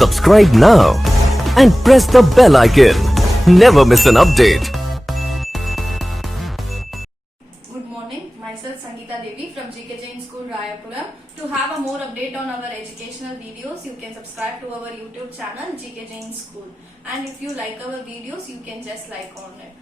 Subscribe now and press the bell icon. Never miss an update. Good morning, myself Sangeeta Devi from GK Jain School, Rayapuram. To have a more update on our educational videos, you can subscribe to our YouTube channel GK Jain School. And if you like our videos, you can just like on it.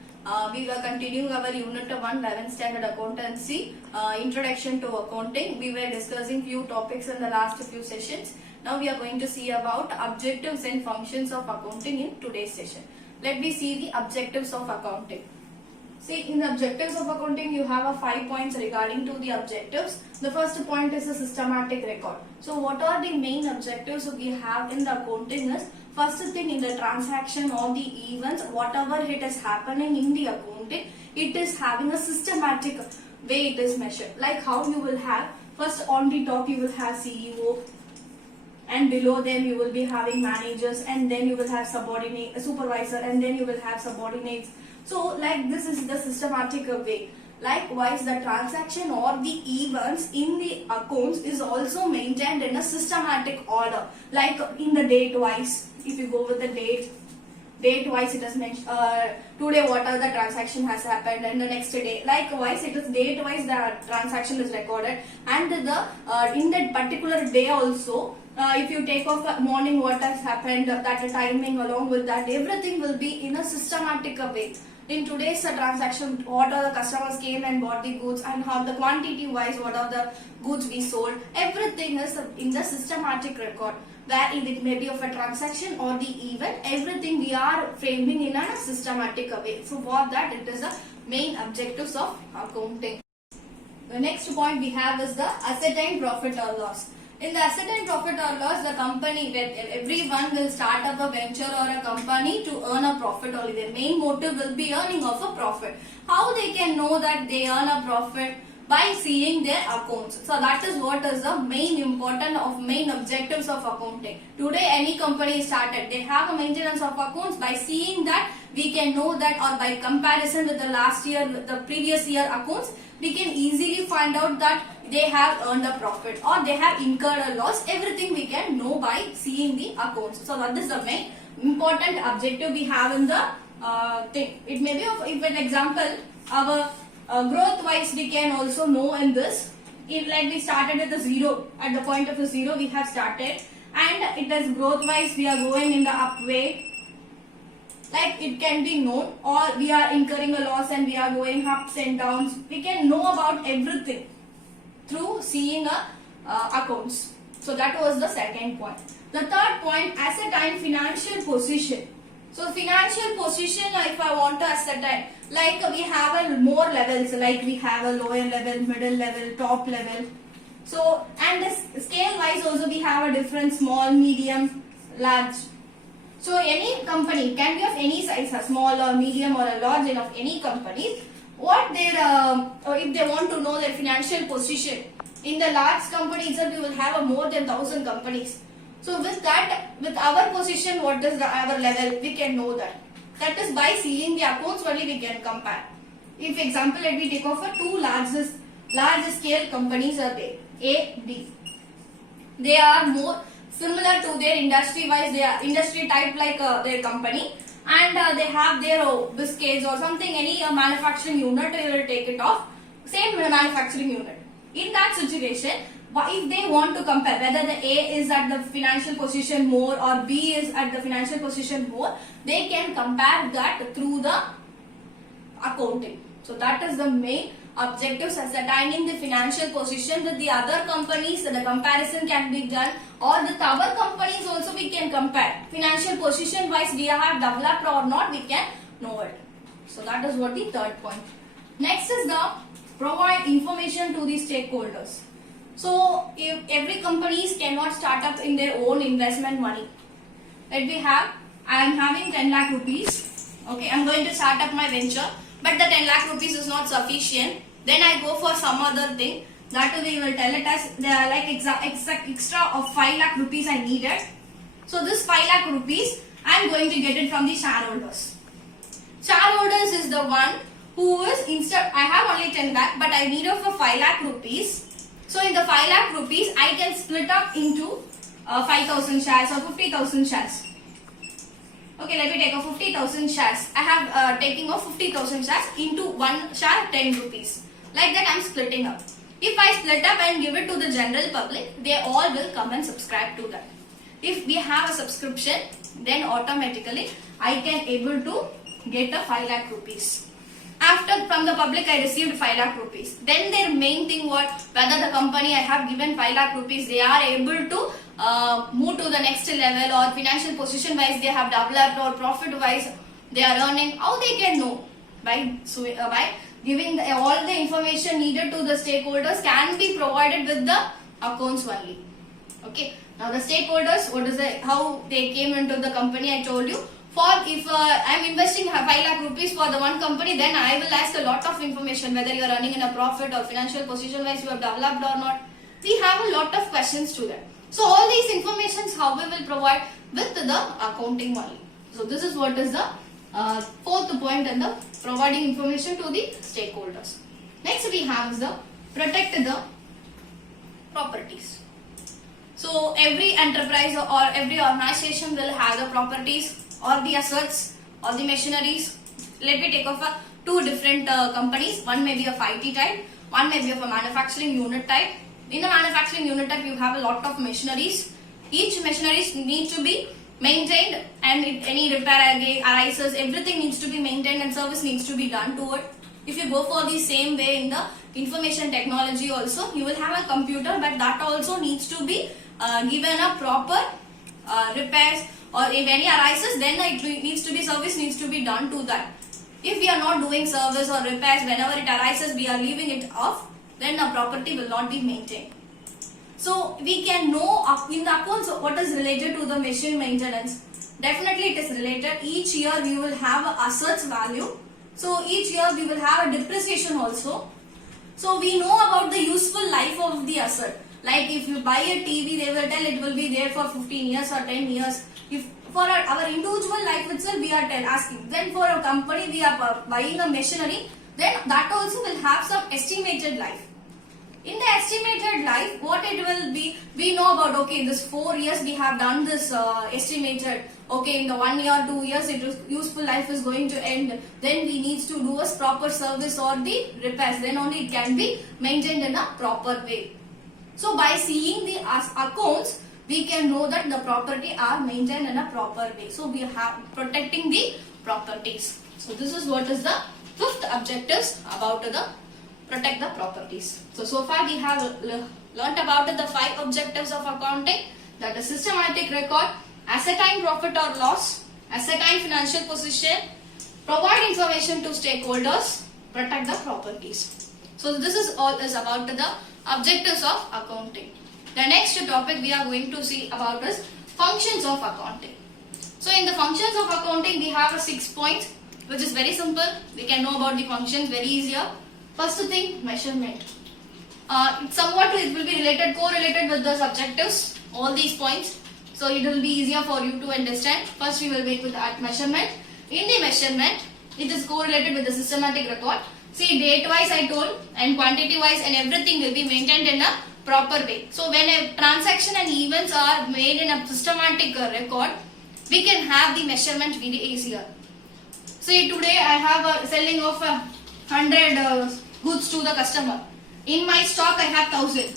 We were continuing our Unit 1 11th Standard Accountancy, Introduction to Accounting. We were discussing few topics in the last few sessions. Now we are going to see about objectives and functions of accounting in today's session. Let me see the objectives of accounting. See, in the objectives of accounting, you have a 5 points regarding to the objectives. The first point is a systematic record. So, what are the main objectives we have in the accounting is, first thing in the transaction or the events, whatever it is happening in the accounting, it is having a systematic way it is measured. Like how you will have, first on the top you will have CEO, and below them you will be having managers, and then you will have supervisor, and then you will have subordinates. So like this is the systematic way. Likewise, the transaction or the events in the accounts is also maintained in a systematic order. Like in the date wise, if you go with the date wise it is mentioned, today what are the transaction has happened, and the next day. Likewise, it is date wise the transaction is recorded, and the in that particular day also, if you take off morning what has happened, that timing along with that, everything will be in a systematic way. In today's transaction, what are the customers came and bought the goods, and how the quantity wise what are the goods we sold, everything is in the systematic record, where it may be of a transaction or the event, everything we are framing in a systematic way. So for that, it is the main objectives of accounting. The next point we have is the ascertained profit or loss. In the ascertained profit or loss, the company, everyone will start up a venture or a company to earn a profit only. Their main motive will be earning of a profit. How they can know that they earn a profit? By seeing their accounts. So that is what is the main main objectives of accounting. Today any company started, they have a maintenance of accounts. By seeing that, we can know that, or by comparison with the last year, with the previous year accounts, we can easily find out that they have earned a profit or they have incurred a loss. Everything we can know by seeing the accounts. So that is the main important objective we have in the thing. It may be, if an example, our growth wise we can also know in this. Like we started at the zero, at the point of the zero we have started, and it is growth wise we are going in the up way. Like it can be known, or we are incurring a loss and we are going ups and downs. We can know about everything through seeing accounts. So that was the second point. The third point, ascertain financial position. So financial position, if I want to ascertain, like we have a more levels, like we have a lower level, middle level, top level. So, and the scale wise also we have a different small, medium, large. So any company can be of any size, a small or medium or a large, of any company. What their, if they want to know their financial position, in the large company itself we will have a more than 1,000 companies. So with that, with our position, what is our level, we can know that. That is by seeing the accounts only we can compare. If example, let me take off a two large scale companies are there, A, B. They are more similar to their industry wise, they are industry type like their company, and they have their biscuits or something, any manufacturing unit, they will take it off, same manufacturing unit. In that situation, if they want to compare whether the A is at the financial position more or B is at the financial position more, they can compare that through the accounting. So that is the main objectives, ascertaining the financial position with the other companies. The comparison can be done, or with our companies also we can compare. Financial position wise we have developed or not, we can know it. So that is what the third point. Next is the provide information to the stakeholders. So if every companies cannot start up in their own investment money. Let me have, I am having 10 lakh rupees. Okay, I am going to start up my venture, but the 10 lakh rupees is not sufficient. Then I go for some other thing. That we will tell it as they are like extra of 5 lakh rupees I needed. So this 5 lakh rupees I am going to get it from the shareholders. Shareholders is the one who is, instead I have only 10 lakh but I need of a 5 lakh rupees. So in the 5 lakh rupees I can split up into 5,000 shares or 50,000 shares. Okay, let me take a 50,000 shares. I have taking of 50,000 shares into one share 10 rupees. Like that I am splitting up. If I split up and give it to the general public, they all will come and subscribe to that. If we have a subscription, then automatically I can able to get a 5 lakh rupees. After from the public I received 5 lakh rupees. Then their main thing was whether the company I have given 5 lakh rupees, they are able to move to the next level, or financial position wise they have developed, or profit wise they are earning. How they can know? By giving all the information needed to the stakeholders can be provided with the accounts only. Okay. Now the stakeholders, how they came into the company, I told you. For if I am investing 5 lakh rupees for the one company, then I will ask a lot of information whether you are running in a profit or financial position wise you have developed or not. We have a lot of questions to that. So all these informations how we will provide with the accounting only. So this is what is the fourth point in the providing information to the stakeholders. Next we have is the protect the properties. So every enterprise or every organization will have the properties or the assets or the machineries. Let me take off two different companies. One may be of IT type, one may be of a manufacturing unit type. In the manufacturing unit type, you have a lot of machineries. Each machineries needs to be maintained, and if any repair arises, everything needs to be maintained and service needs to be done to it. If you go for the same way in the information technology also, you will have a computer, but that also needs to be given a proper repairs, or if any arises, then it needs to be service needs to be done to that. If we are not doing service or repairs, whenever it arises, we are leaving it off, then the property will not be maintained. So we can know in the accounts what is related to the machine maintenance. Definitely it is related. Each year we will have a assets value. So each year we will have a depreciation also. So we know about the useful life of the asset. Like if you buy a TV, they will tell it will be there for 15 years or 10 years. If for our individual life itself we are asking. Then for a company we are buying a machinery, then that also will have some estimated life. In the estimated life, what it will be, we know about, okay, this 4 years we have done this estimated, okay, in the 1 year, 2 years, it is useful life is going to end. Then we need to do a proper service or the repairs. Then only it can be maintained in a proper way. So by seeing the accounts, we can know that the property are maintained in a proper way. So we have protecting the properties. So this is what is the fifth objectives about the protect the properties. So far we have learnt about the 5 objectives of accounting, that is systematic record, ascertain profit or loss, ascertain financial position, provide information to stakeholders, protect the properties. So this is all is about the objectives of accounting. The next topic we are going to see about is functions of accounting. So in the functions of accounting we have 6 points, which is very simple. We can know about the functions very easier. First thing, measurement. Somewhat it will be related, correlated with the objectives, all these points. So it will be easier for you to understand. First we will wait with that measurement. In the measurement, it is correlated with the systematic record. See, date wise I told, and quantity wise, and everything will be maintained in a proper way. So when a transaction and events are made in a systematic record, we can have the measurement very easier. See, today I have a selling of 100 goods to the customer. In my stock I have 1000.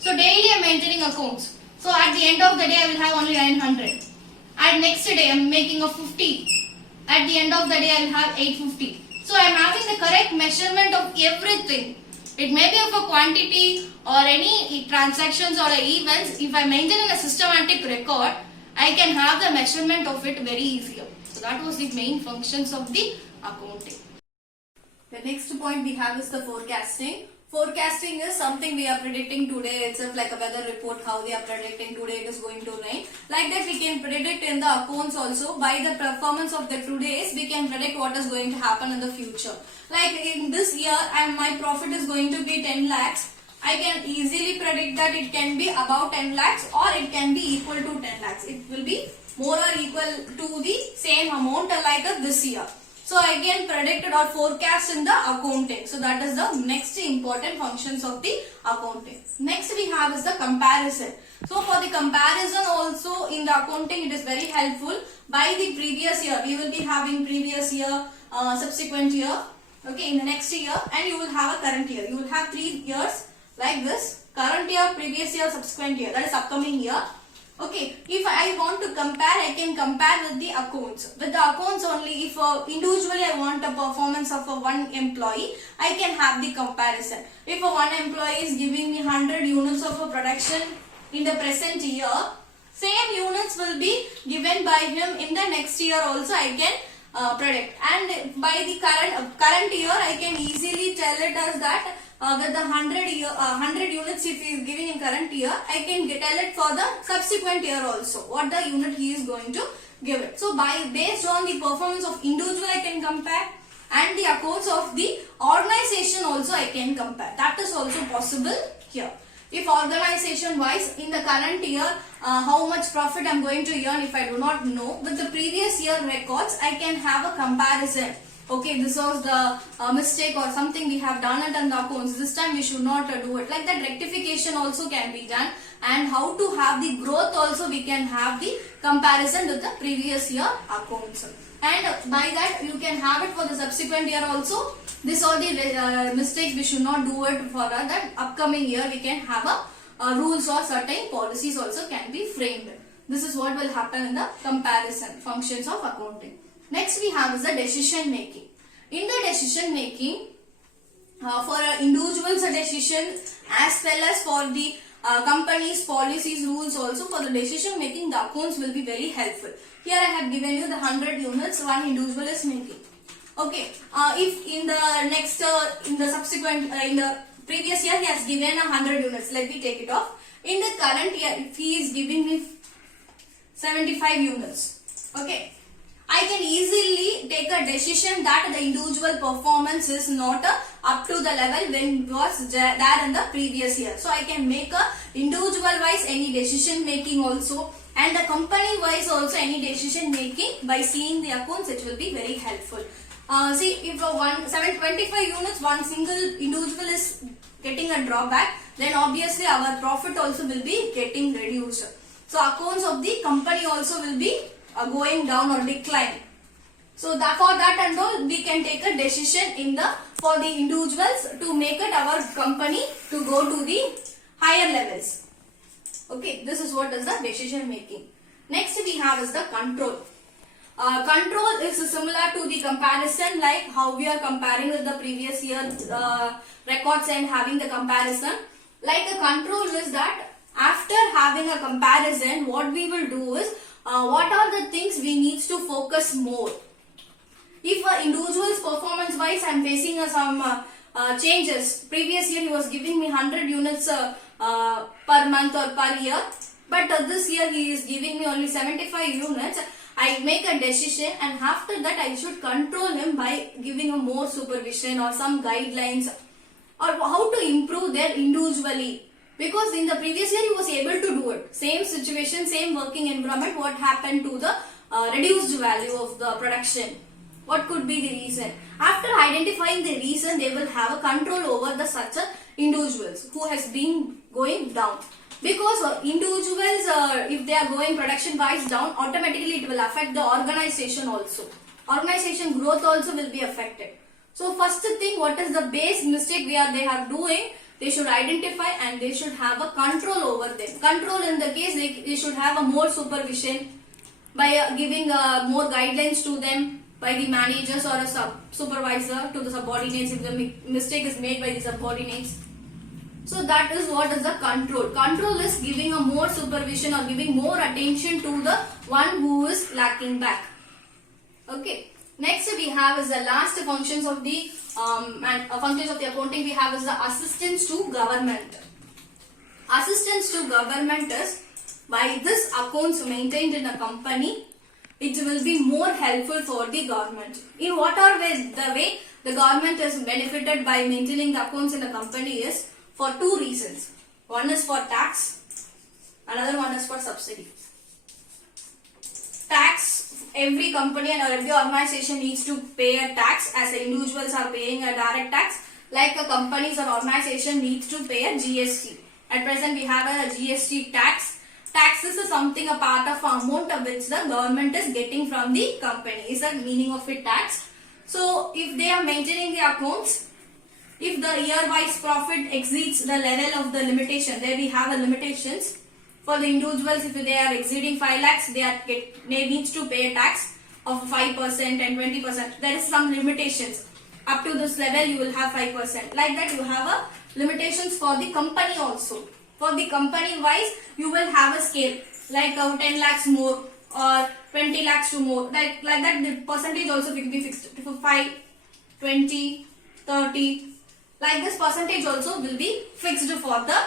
So daily I am maintaining accounts. So at the end of the day I will have only 900. And next day I am making a 50. At the end of the day I will have 850. So I am having the correct measurement of everything. It may be of a quantity or any transactions or events. If I maintain in a systematic record, I can have the measurement of it very easier. So that was the main functions of the accounting. The next point we have is the forecasting. Forecasting is something we are predicting today itself, like a weather report, how they are predicting today it is going to rain. Like that we can predict in the accounts also. By the performance of the today's, we can predict what is going to happen in the future. Like in this year, my profit is going to be 10 lakhs. I can easily predict that it can be about 10 lakhs or it can be equal to 10 lakhs. It will be more or equal to the same amount like this year. So I can predict or forecast in the accounting. So that is the next important functions of the accounting. Next we have is the comparison. So for the comparison also in the accounting, it is very helpful. By the previous year, we will be having previous year, subsequent year, okay, in the next year, and you will have a current year. You will have 3 years like this: current year, previous year, subsequent year, that is upcoming year. Okay, if I want to compare, I can compare with the accounts. With the accounts only, if individually I want a performance of one employee, I can have the comparison. If one employee is giving me 100 units of a production in the present year, same units will be given by him in the next year also I can predict. And by the current year, I can easily tell it as that with the 100 units if he is giving in current year, I can tell it for the subsequent year also what the unit he is going to give it. So based on the performance of individual I can compare, and the accounts of the organization also I can compare. That is also possible here. If organization wise in the current year how much profit I am going to earn, if I do not know, with the previous year records I can have a comparison. Okay, this was the mistake or something we have done it in the accounts. This time we should not do it. Like that, rectification also can be done. And how to have the growth also, we can have the comparison with the previous year accounts. And by that you can have it for the subsequent year also. This all the mistakes we should not do it for that upcoming year. We can have a rules or certain policies also can be framed. This is what will happen in the comparison functions of accounting. Next we have is the decision making. In the decision making, for individuals decision as well as for the companies, policies, rules also, for the decision making the accounts will be very helpful. Here I have given you the 100 units one individual is making. Okay, if in the next, in the subsequent, in the previous year he has given 100 units, let me take it off. In the current year, if he is giving me 75 units, okay, I can easily take a decision that the individual performance is not up to the level when it was there in the previous year. So I can make a individual wise any decision making also, and the company wise also any decision making. By seeing the accounts, it will be very helpful. See, if 725 units, one single individual is getting a drawback, then obviously our profit also will be getting reduced. So accounts of the company also will be going down or decline. So that for that and all, we can take a decision in the for the individuals to make it our company to go to the higher levels. Okay, this is what is the decision making. Next we have is the control. Control is similar to the comparison, like how we are comparing with the previous year records and having the comparison. Like a control is that after having a comparison, what we will do is what are the things we need to focus more. If individual's performance wise I am facing some changes. Previous year he was giving me 100 units per month or per year, but this year he is giving me only 75 units. I make a decision, and after that I should control him by giving a more supervision or some guidelines, or how to improve there individually. Because in the previous year he was able to do it. Same situation, same working environment. What happened to the reduced value of the production? What could be the reason? After identifying the reason, they will have a control over the such individuals who has been going down. Because individuals, if they are going production wise down, automatically it will affect the organization also. Organization growth also will be affected. So first thing, what is the base mistake they are doing? They should identify and they should have a control over them. Control in the case, they should have a more supervision by giving more guidelines to them by the managers or a supervisor to the subordinates if the mistake is made by the subordinates. So that is what is the control. Control is giving a more supervision or giving more attention to the one who is lacking back. Okay. Next we have is the last functions of the functions of the accounting we have is the assistance to government. Assistance to government is by this accounts maintained in a company, it will be more helpful for the government. In what are ways the way the government is benefited by maintaining the accounts in a company is for two reasons. One is for tax, another one is for subsidy. Tax every company and every organization needs to pay a tax, as individuals are paying a direct tax, like a companies or organization needs to pay a GST. At present we have a GST tax. Taxes is something a part of amount of which the government is getting from the company, is the meaning of it, tax. So if they are maintaining the accounts, if the year-wise profit exceeds the level of the limitation, there we have a limitations. For the individuals, if they are exceeding 5 lakhs, they needs to pay a tax of 5% and 20%. There is some limitations. Up to this level, you will have 5%. Like that, you have a limitations for the company also. For the company wise, you will have a scale like 10 lakhs more or 20 lakhs to more. Like that, the percentage also will be fixed to 5, 20, 30. Like this percentage also will be fixed for the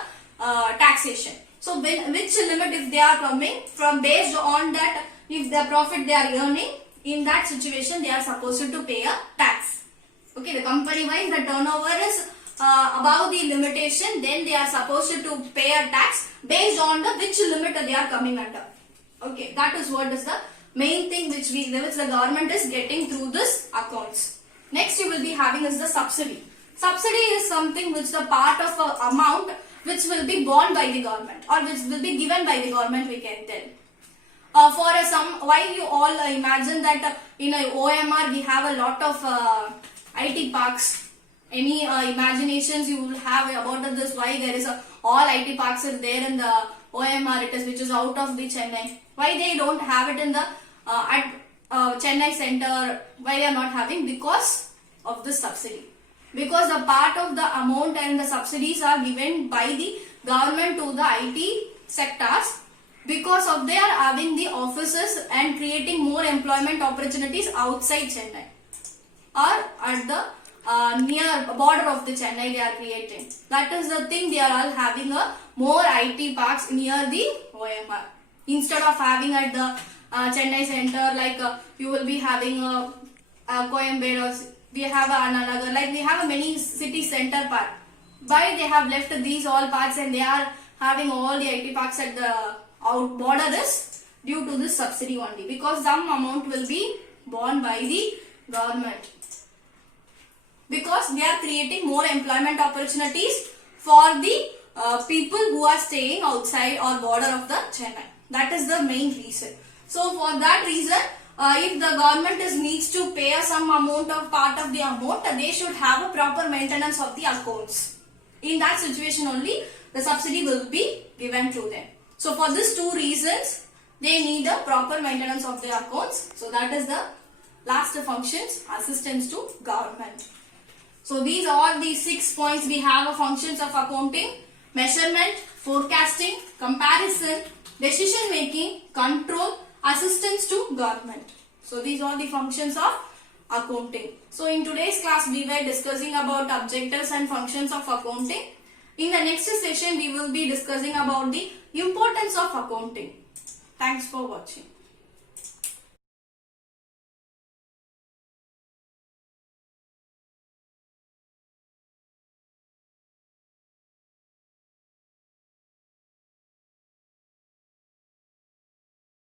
taxation. So which limit if they are coming from, based on that, if the profit they are earning, in that situation they are supposed to pay a tax. Okay, the company wise the turnover is above the limitation, then they are supposed to pay a tax based on the which limit they are coming under. Okay, that is what is the main thing which the government is getting through this accounts. Next you will be having is the subsidy. Subsidy is something which the part of amount which will be borne by the government or which will be given by the government, we can tell. For some, why you all imagine that in a OMR we have a lot of IT parks. Any imaginations you will have about this, why there is all IT parks is there in the OMR, it is which is out of the Chennai. Why they don't have it in the at Chennai center? Why they are not having? Because of this subsidy. Because the part of the amount and the subsidies are given by the government to the IT sectors, because of they are having the offices and creating more employment opportunities outside Chennai or at the near border of the Chennai they are creating. That is the thing, they are all having a more IT parks near the OMR. Instead of having at the Chennai center, like you will be having a Coimbatore, or we have another, like we have a many city center part. Why they have left these all parts and they are having all the IT parks at the out border is due to this subsidy only, because some amount will be borne by the government. Because they are creating more employment opportunities for the people who are staying outside or border of the Chennai. That is the main reason. So for that reason, if the government needs to pay some amount of part of the amount, they should have a proper maintenance of the accounts. In that situation only, the subsidy will be given to them. So for these two reasons, they need a proper maintenance of their accounts. So that is the last functions, assistance to government. So these are the 6 points we have of functions of accounting: measurement, forecasting, comparison, decision making, control, assistance to government. So these are the functions of accounting. So in today's class we were discussing about objectives and functions of accounting. In the next session we will be discussing about the importance of accounting. Thanks for watching.